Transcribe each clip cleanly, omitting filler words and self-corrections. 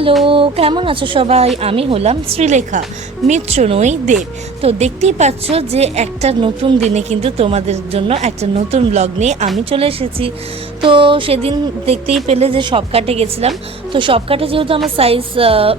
Hello, কেমন আছো সবাই? আমি হলাম শ্রীলেখা, মিত্র নই দেব। তো দেখতেই পাচ্ছ যে একটা নতুন দিনে কিন্তু তোমাদের জন্য একটা নতুন ব্লগ নিয়ে আমি চলে এসেছি। তো সেদিন দেখতেই পেলে যে শপকাটে গেছিলাম। তো শপকাটে যেহেতু আমার সাইজ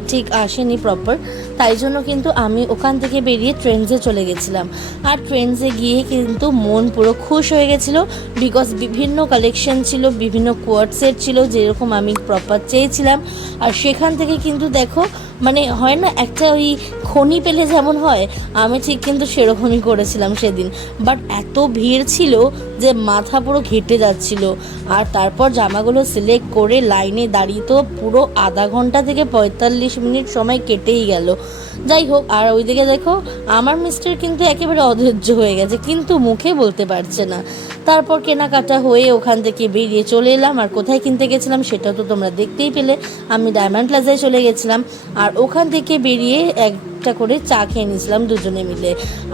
ঠিক আসেনি প্রপার, তাই জন্য কিন্তু আমি ওখান থেকে বেরিয়ে ট্রেন্ডসে চলে গেছিলাম। আর ট্রেন্ডসে গিয়ে কিন্তু মন পুরো খুশ হয়ে গেছিলো, বিকজ বিভিন্ন কালেকশন ছিল, বিভিন্ন কোয়ার্ড সেট ছিল যেরকম আমি প্রপার চেয়েছিলাম। আর সেখান থেকে কিন্তু দেখো, মানে হয় না একটা ওই খনি পেলে যেমন হয়, আমি ঠিক কিন্তু সেরকমই করেছিলাম সেদিন। বাট এত ভিড় ছিল যে মাথা পুরো ঘেটে যাচ্ছিল। আর তারপর জামাগুলো সিলেক্ট করে লাইনে দাঁড়িয়ে তো পুরো আধা ঘন্টা থেকে 45 মিনিট সময় কেটেই গেল। যাই হোক, আর ওইদিকে দেখো আমার মিস্টার কিন্তু একেবারে অধৈর্য হয়ে গেছে, কিন্তু মুখে বলতে পারছে না। তারপর কেনাকাটা হয়ে ওখান থেকে বেরিয়ে চলে এলাম। আর কোথায় কিনতে গেছিলাম সেটা তো তোমরা দেখতেই পেলে, আমি ডায়মন্ড প্লাজায় চলে গেছিলাম। আর ওখান থেকে বেরিয়ে একটা করে চা খেয়ে নিয়েছিলাম দুজনে মিলে।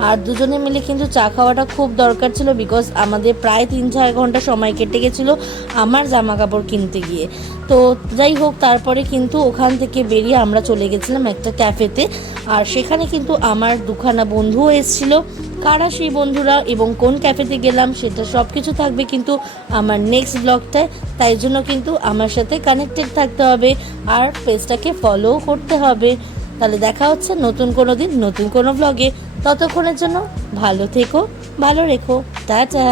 আর দুজনে মিলে কিন্তু চা খাওয়াটা খুব দরকার ছিল, বিকজ আমাদের প্রায় 3-4 ঘন্টা সময় কেটে গেছিলো আমার জামা কাপড় কিনতে গিয়ে। তো যাই হোক, তারপরে কিন্তু ওখান থেকে বেরিয়ে আমরা চলে গেছিলাম একটা ক্যাফেতে। আর সেখানে কিন্তু আমার দুখানা বন্ধুও এসেছিলো। কারা সেই বন্ধুরা এবং কোন ক্যাফেতে গেলাম সেটা সব কিছু থাকবে কিন্তু আমার নেক্সট ব্লগটায়। তাই জন্য কিন্তু আমার সাথে কানেক্টেড থাকতে হবে আর পেজটাকে ফলো করতে হবে। তাহলে দেখা হচ্ছে নতুন কোনো দিন নতুন কোনো ব্লগে। ততক্ষণের জন্য ভালো থেকো, ভালো রেখো, টাটা।